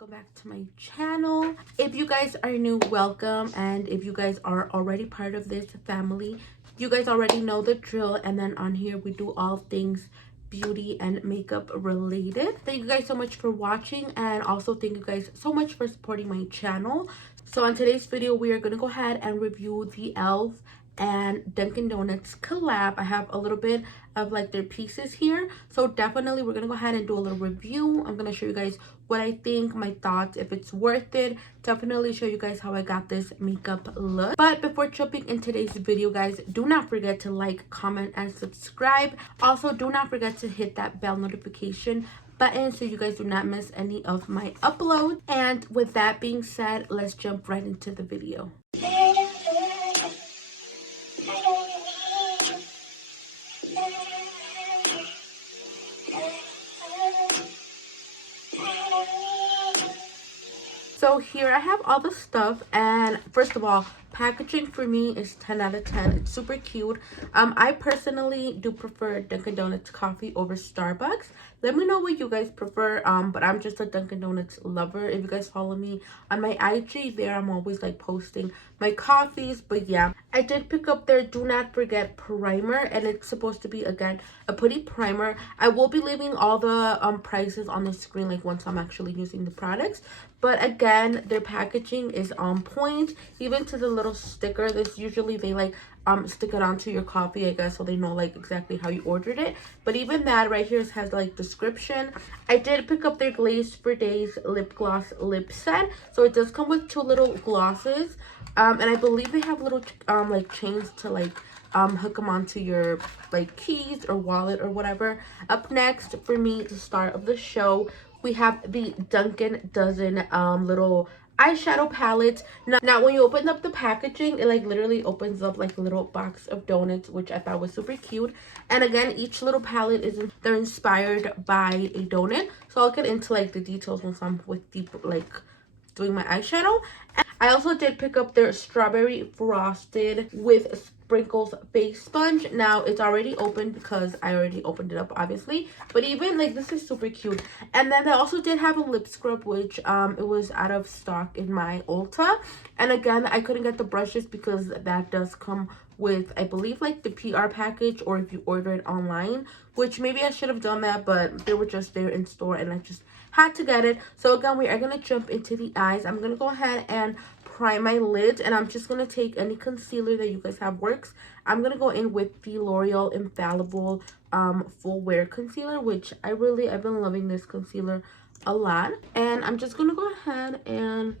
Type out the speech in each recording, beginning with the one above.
welcome back to my channel. If you guys are new, welcome, and if you guys are already part of this family, you guys already know the drill. And then on here we do all things beauty and makeup related. Thank you guys so much for watching, and also thank you guys so much for supporting my channel. So on today's video we are going to go ahead and review the e.l.f. and Dunkin Donuts collab. I have a little bit of like their pieces here, so definitely we're gonna go ahead and do a little review. I'm gonna show you guys what I think, my thoughts, if it's worth it. Definitely show you guys how I got this makeup look. But before jumping in today's video, guys, do not forget to like, comment, and subscribe. Also, do not forget to hit that bell notification button so you guys do not miss any of my uploads. And with that being said, let's jump right into the video. So here I have all the stuff, and first of all, packaging for me is 10 out of 10. It's super cute. I personally do prefer Dunkin Donuts coffee over Starbucks. Let me know what you guys prefer, but I'm just a Dunkin Donuts lover. If you guys follow me on my IG, there I'm always like posting my coffees. But yeah, I did pick up their Do Not Forget primer, and it's supposed to be, again, a putty primer. I will be leaving all the prices on the screen like once I'm actually using the products. But again, their packaging is on point, even to the little sticker. This usually they like stick it onto your coffee, I guess, so they know like exactly how you ordered it. But even that right here has like description. I did pick up their Glazed for Days lip gloss lip set, so it does come with two little glosses, and I believe they have little like chains to like hook them onto your like keys or wallet or whatever. Up next for me, the star of the show, we have the Dunkin Dozen little eyeshadow palette. Now when you open up the packaging, it like literally opens up like a little box of donuts, which I thought was super cute. And again, each little palette they're inspired by a donut, so I'll get into like the details once I'm with the like doing my eyeshadow. And I also did pick up their strawberry frosted with sprinkles face sponge. Now it's already open because I already opened it up, obviously, but even like this is super cute. And then they also did have a lip scrub, which it was out of stock in my Ulta, and again I couldn't get the brushes because that does come with, I believe, like the PR package, or if you order it online, which maybe I should have done that, but they were just there in store and I just had to get it. So again, we are going to jump into the eyes. I'm going to go ahead and prime my lids, and I'm just going to take any concealer that you guys have works. I'm going to go in with the L'Oreal Infallible Full Wear Concealer, which I've been loving this concealer a lot. And I'm just going to go ahead and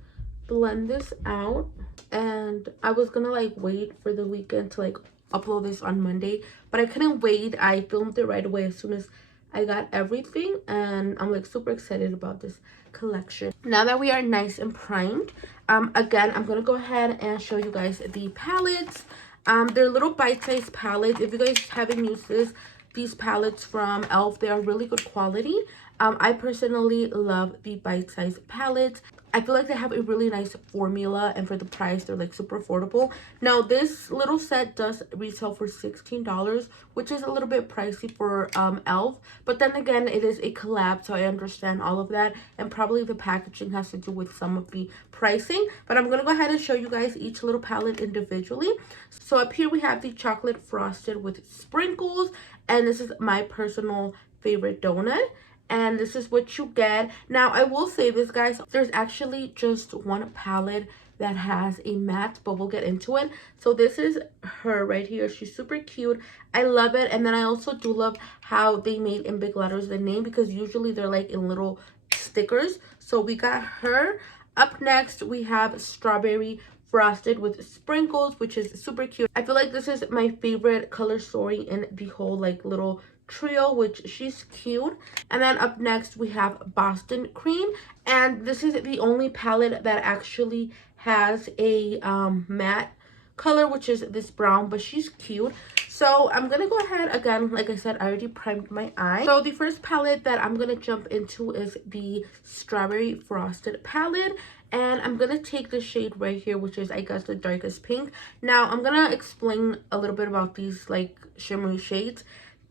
blend this out. And I was gonna like wait for the weekend to like upload this on Monday, but I couldn't wait. I filmed it right away as soon as I got everything, and I'm like super excited about this collection. Now that we are nice and primed, again, I'm gonna go ahead and show you guys the palettes. They're little bite-sized palettes. If you guys haven't used these palettes from e.l.f., they are really good quality. I personally love the bite-sized palettes. I feel like they have a really nice formula, and for the price, they're like super affordable. Now, this little set does retail for $16, which is a little bit pricey for e.l.f. But then again, it is a collab, so I understand all of that, and probably the packaging has to do with some of the pricing. But I'm gonna go ahead and show you guys each little palette individually. So up here we have the chocolate frosted with sprinkles, and this is my personal favorite donut. And this is what you get. Now, I will say this, guys, there's actually just one palette that has a matte, but we'll get into it. So this is her right here. She's super cute. I love it. And then I also do love how they made in big letters the name, because usually they're like in little stickers. So we got her. Up next, we have Strawberry Frosted with Sprinkles, which is super cute. I feel like this is my favorite color story in the whole like little trio, which she's cute. And then up next we have Boston Cream, and this is the only palette that actually has a matte color, which is this brown, but she's cute. So I'm gonna go ahead, again, like I said, I already primed my eye. So the first palette that I'm gonna jump into is the Strawberry Frosted palette, and I'm gonna take the shade right here, which is, I guess, the darkest pink. Now I'm gonna explain a little bit about these like shimmery shades.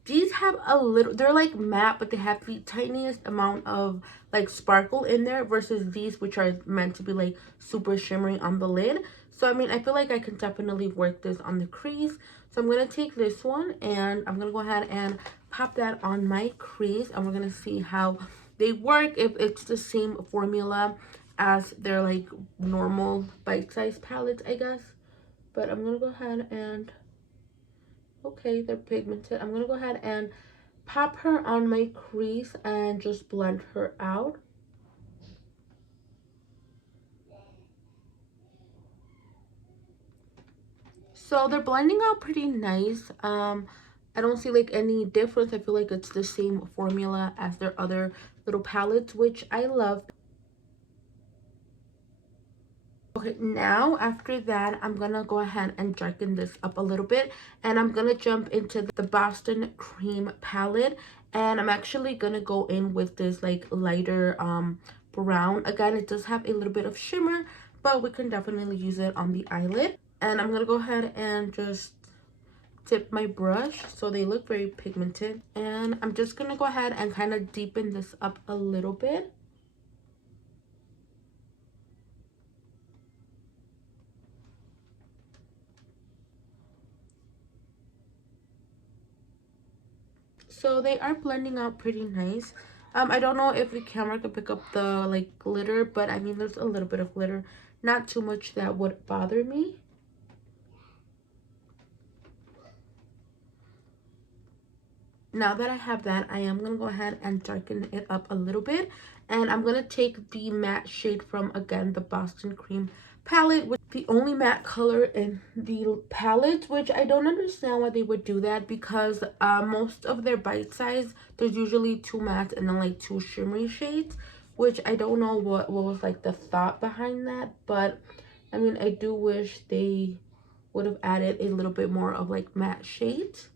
These have a little, they're like matte, but they have the tiniest amount of like sparkle in there versus these, which are meant to be like super shimmery on the lid. So I mean, I feel like I can definitely work this on the crease. So I'm going to take this one and I'm going to go ahead and pop that on my crease, and we're going to see how they work, if it's the same formula as their like normal bite-sized palettes, I guess. But I'm going to go ahead and, okay, they're pigmented. I'm going to go ahead and pop her on my crease and just blend her out. So they're blending out pretty nice. I don't see like any difference. I feel like it's the same formula as their other little palettes, which I love. Okay, now after that, I'm gonna go ahead and darken this up a little bit, and I'm gonna jump into the Boston Cream palette, and I'm actually gonna go in with this like lighter brown. Again, it does have a little bit of shimmer, but we can definitely use it on the eyelid. And I'm gonna go ahead and just tip my brush so they look very pigmented, and I'm just gonna go ahead and kind of deepen this up a little bit. So they are blending out pretty nice. I don't know if the camera could pick up the like glitter, but I mean there's a little bit of glitter, not too much that would bother me. Now that I have that, I am going to go ahead and darken it up a little bit. And I'm going to take the matte shade from, again, the Boston Cream palette, which is the only matte color in the palette, which I don't understand why they would do that, because most of their bite size, there's usually 2 mattes and then like 2 shimmery shades, which I don't know what was like the thought behind that. But I mean, I do wish they would have added a little bit more of like matte shades.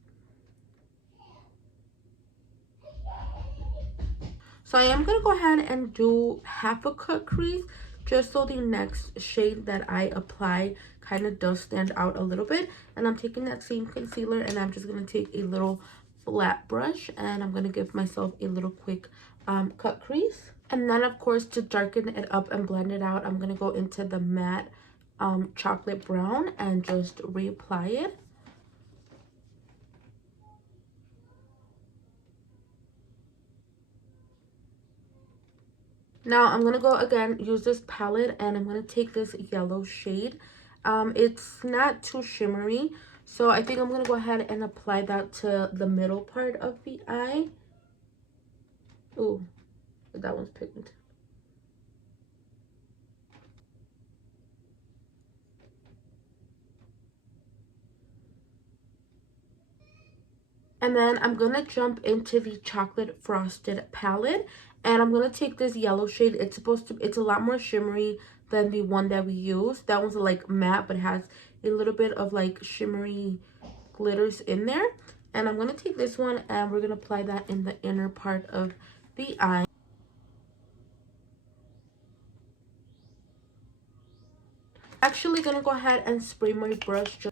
So I am going to go ahead and do half a cut crease, just so the next shade that I apply kind of does stand out a little bit. And I'm taking that same concealer, and I'm just going to take a little flat brush, and I'm going to give myself a little quick cut crease. And then, of course, to darken it up and blend it out, I'm going to go into the matte chocolate brown and just reapply it. Now I'm going to go again, use this palette, and I'm going to take this yellow shade. It's not too shimmery, so I think I'm going to go ahead and apply that to the middle part of the eye. Ooh, that one's pigmented. And then I'm going to jump into the chocolate frosted palette, and I'm going to take this yellow shade. It's a lot more shimmery than the one that we used. That one's like matte, but it has a little bit of like shimmery glitters in there. And I'm going to take this one, and we're going to apply that in the inner part of the eye. Actually going to go ahead and spray my brush.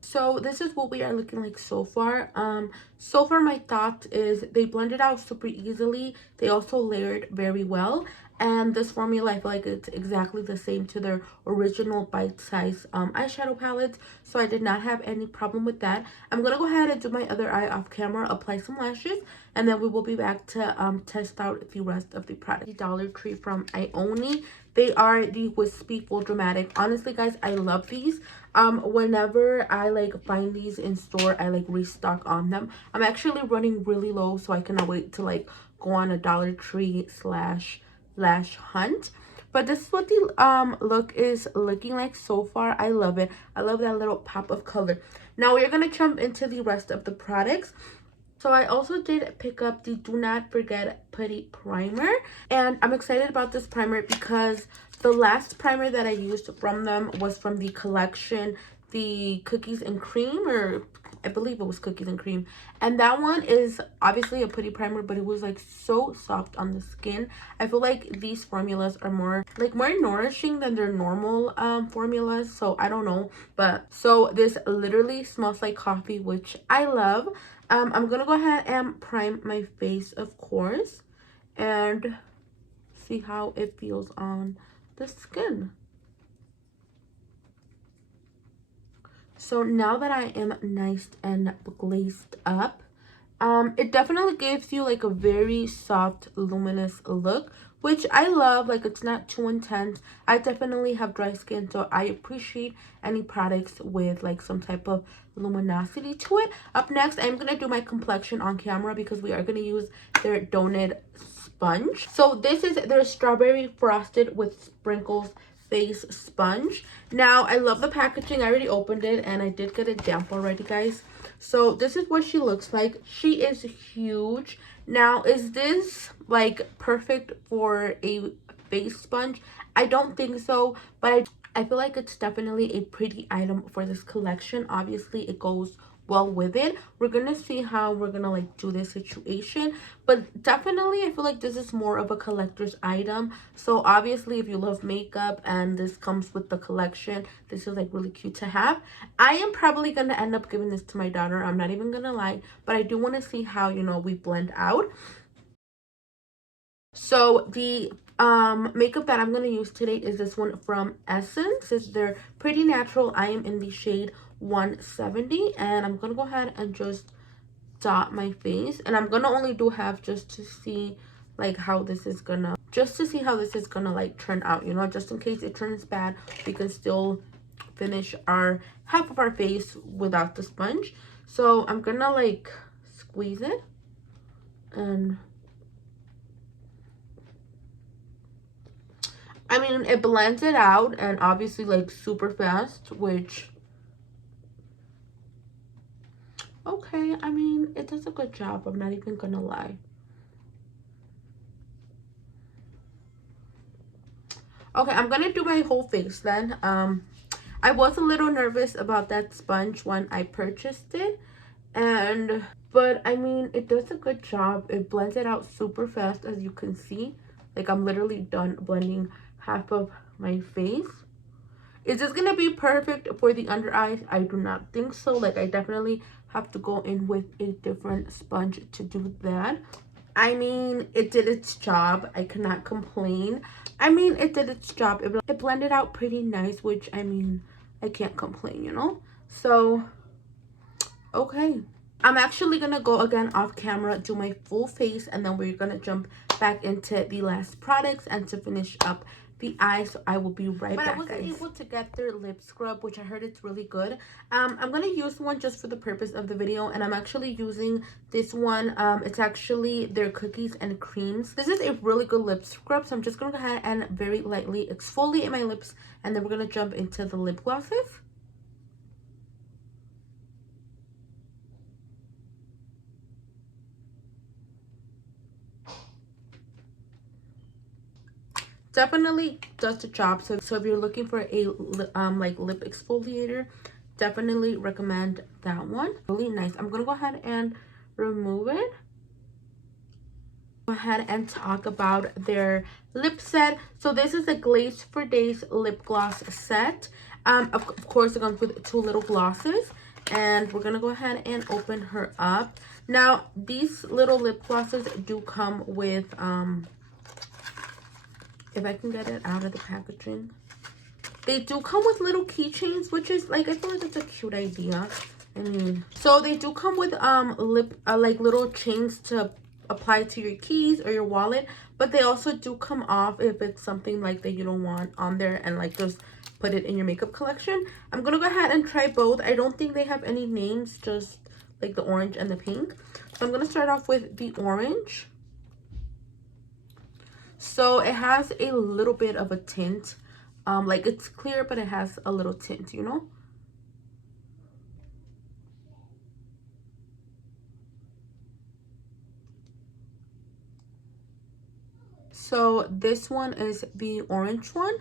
So this is what we are looking like so far. So far my thought is they blended out super easily. They also layered very well. And this formula, I feel like it's exactly the same to their original bite-size eyeshadow palettes. So I did not have any problem with that. I'm going to go ahead and do my other eye off camera, apply some lashes, and then we will be back to test out the rest of the product. The Dollar Tree from Ioni. They are the Wispy Full Dramatic. Honestly, guys, I love these. Whenever I like find these in store, I like restock on them. I'm actually running really low, so I cannot wait to like go on a Dollar Tree slash hunt. But this is what the look is looking like so far. I love it. I love that little pop of color. Now we're gonna jump into the rest of the products. So I also did pick up the Do Not Forget Putty Primer. And I'm excited about this primer because the last primer that I used from them was from the collection, the Cookies and Cream, or I believe it was Cookies and Cream. And that one is obviously a Putty primer, but it was like so soft on the skin. I feel like these formulas are more nourishing than their normal formulas. So I don't know. But so this literally smells like coffee, which I love. I'm gonna go ahead and prime my face, of course, and see how it feels on the skin. So now that I am nice and glazed up, it definitely gives you like a very soft, luminous look, which I love. Like, it's not too intense. I definitely have dry skin, so I appreciate any products with like some type of luminosity to it. Up next, I'm gonna do my complexion on camera because we are gonna use their donut sponge. So this is their strawberry frosted with sprinkles face sponge. Now, I love the packaging. I already opened it and I did get it damp already, guys. So this is what she looks like. She is huge. Now, is this like perfect for a face sponge? I don't think so, but I feel like it's definitely a pretty item for this collection. Obviously, it goes well with it. We're gonna see how we're gonna like do this situation, but definitely I feel like this is more of a collector's item. So obviously, if you love makeup and this comes with the collection, this is like really cute to have. I am probably gonna end up giving this to my daughter, I'm not even gonna lie, but I do want to see how, you know, we blend out. So the makeup that I'm going to use today is this one from Essence. It's their Pretty Natural. I am in the shade 170, and I'm going to go ahead and just dot my face, and I'm going to only do half just to see like how this is gonna like turn out, you know, just in case it turns bad, we can still finish our half of our face without the sponge. So I'm gonna like squeeze it, and I mean, it blends it out, and obviously like super fast, which, okay, I mean, it does a good job, I'm not even gonna lie. Okay, I'm gonna do my whole face then. I was a little nervous about that sponge when I purchased it, but I mean, it does a good job. It blends it out super fast, as you can see. Like, I'm literally done blending half of my face. Is this gonna be perfect for the under eyes? I do not think so. Like, I definitely have to go in with a different sponge to do that. I mean, it did its job. I cannot complain. I mean, it did its job. It blended out pretty nice, which, I mean, I can't complain, you know? So, okay. I'm actually gonna go again off camera, do my full face, and then we're gonna jump back into the last products and to finish up the eyes. So I will be right back, guys. But I wasn't able to get their lip scrub, which I heard it's really good. I'm gonna use one just for the purpose of the video, and I'm actually using this one. It's actually their Cookies and Creams. This is a really good lip scrub, so I'm just gonna go ahead and very lightly exfoliate my lips, and then we're gonna jump into the lip glosses. Definitely does the job. So if you're looking for a like lip exfoliator, definitely recommend that one. Really nice. I'm gonna go ahead and remove it. Go ahead and talk about their lip set. So this is the Glazed for Days lip gloss set. Of course, it comes with 2 little glosses, and we're gonna go ahead and open her up. Now, these little lip glosses do come with if I can get it out of the packaging, they do come with little keychains, which is like, I feel like it's a cute idea. I mean, so they do come with like little chains to apply to your keys or your wallet, but they also do come off if it's something like that you don't want on there, and like just put it in your makeup collection. I'm gonna go ahead and try both. I don't think they have any names, just like the orange and the pink. So I'm gonna start off with the orange. So it has a little bit of a tint, like it's clear, but it has a little tint, you know. So this one is the orange one.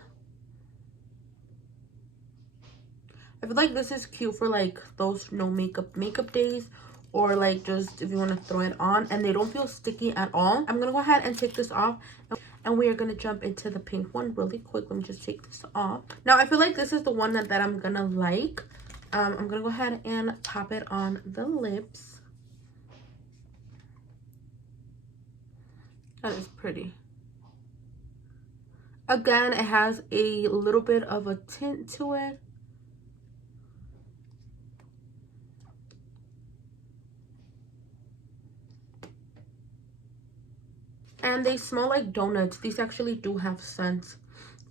I feel like this is cute for like those no makeup days, or like just if you want to throw it on, and they don't feel sticky at all. I'm gonna go ahead and take this off, and we are gonna jump into the pink one really quick. Let me just take this off. Now I feel like this is the one that I'm gonna like. I'm gonna go ahead and pop it on the lips. That is pretty. Again, it has a little bit of a tint to it. And they smell like donuts. These actually do have scent,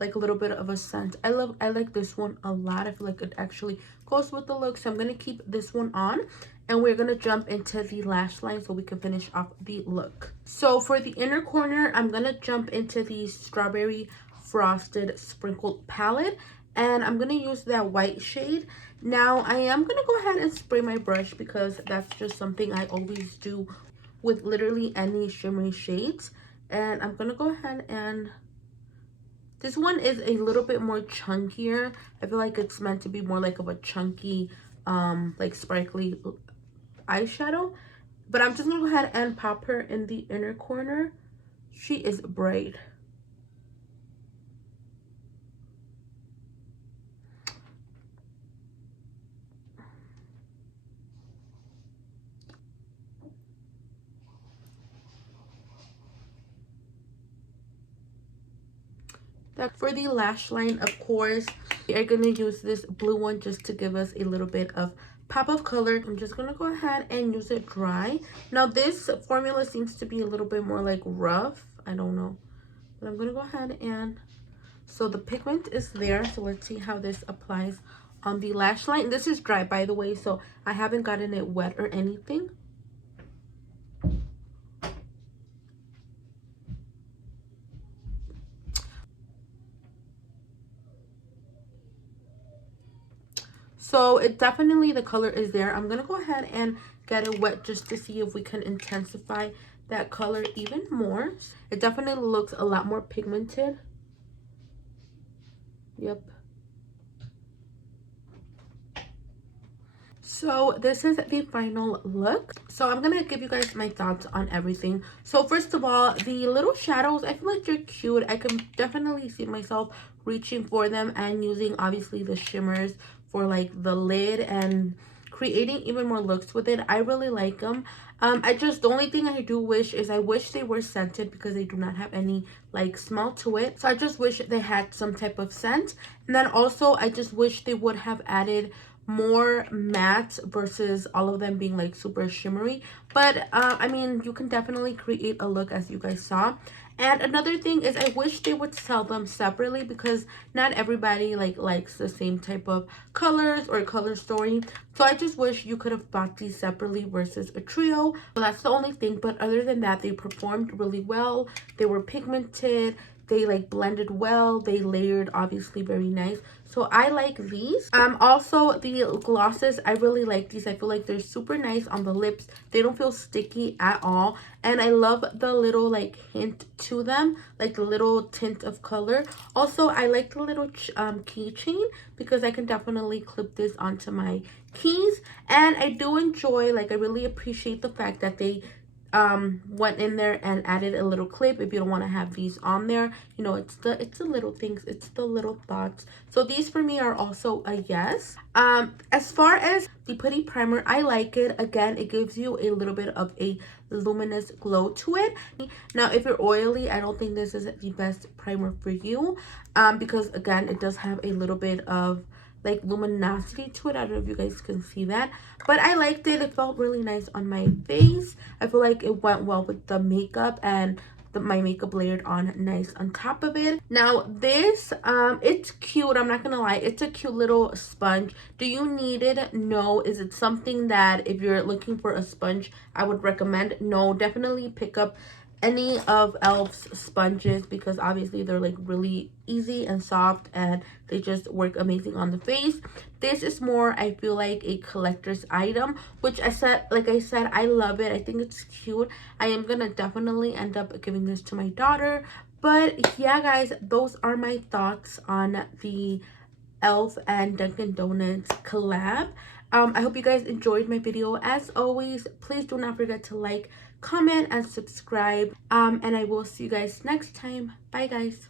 like a little bit of a scent. I like this one a lot. I feel like it actually goes with the look. So I'm gonna keep this one on, and we're gonna jump into the lash line so we can finish off the look. So for the inner corner, I'm gonna jump into the strawberry frosted sprinkled palette, and I'm gonna use that white shade. Now I am gonna go ahead and spray my brush because that's just something I always do with literally any shimmery shades. And I'm gonna go ahead and this one is a little bit more chunkier. I feel like it's meant to be more like of a chunky like sparkly eyeshadow, but I'm just gonna go ahead and pop her in the inner corner. She is bright. For the lash line, of course, we are going to use this blue one just to give us a little bit of pop of color. I'm just going to go ahead and use it dry. Now, this formula seems to be a little bit more like rough. I don't know. But I'm going to go ahead and... So the pigment is there. So let's see how this applies on the lash line. This is dry, by the way, so I haven't gotten it wet or anything. So it definitely, the color is there. I'm gonna go ahead and get it wet just to see if we can intensify that color even more. It definitely looks a lot more pigmented. Yep. So this is the final look. So I'm gonna give you guys my thoughts on everything. So first of all, the little shadows, I feel like they're cute. I can definitely see myself reaching for them and using obviously the shimmers for like the lid and creating even more looks with it. I really like them. The only thing I do wish is I wish they were scented because they do not have any like smell to it. So I just wish they had some type of scent. And then also I just wish they would have added more matte versus all of them being like super shimmery. But I mean, you can definitely create a look as you guys saw. And another thing is I wish they would sell them separately because not everybody like likes the same type of colors or color story. So I just wish you could have bought these separately versus a trio. So that's the only thing. But other than that, they performed really well. They were pigmented. They like blended well. They layered obviously very nice. So I like these. Also the glosses, I really like these. I feel like they're super nice on the lips. They don't feel sticky at all. And I love the little like hint to them, like the little tint of color. Also, I like the little keychain because I can definitely clip this onto my keys. And I do enjoy, like, I really appreciate the fact that they went in there and added a little clip if you don't want to have these on there. You know, it's the little things, it's the little thoughts. So these for me are also a yes. As far as the Putty primer, I like it. Again, it gives you a little bit of a luminous glow to it. Now if you're oily, I don't think this is the best primer for you, because again, it does have a little bit of like luminosity to it. I don't know if you guys can see that, but I liked it. It felt really nice on my face. I feel like it went well with the makeup, and my makeup layered on nice on top of it. Now this it's cute, I'm not gonna lie, it's a cute little sponge. Do you need it? No. Is it something that if you're looking for a sponge I would recommend? No. Definitely pick up any of Elf's sponges because obviously they're like really easy and soft and they just work amazing on the face. This is more, I feel like, a collector's item, which I said, I love it. I think it's cute. I am gonna definitely end up giving this to my daughter. But yeah guys, those are my thoughts on the Elf and Dunkin' Donuts collab. I hope you guys enjoyed my video. As always, please do not forget to like, comment, and subscribe. And I will see you guys next time. Bye, guys.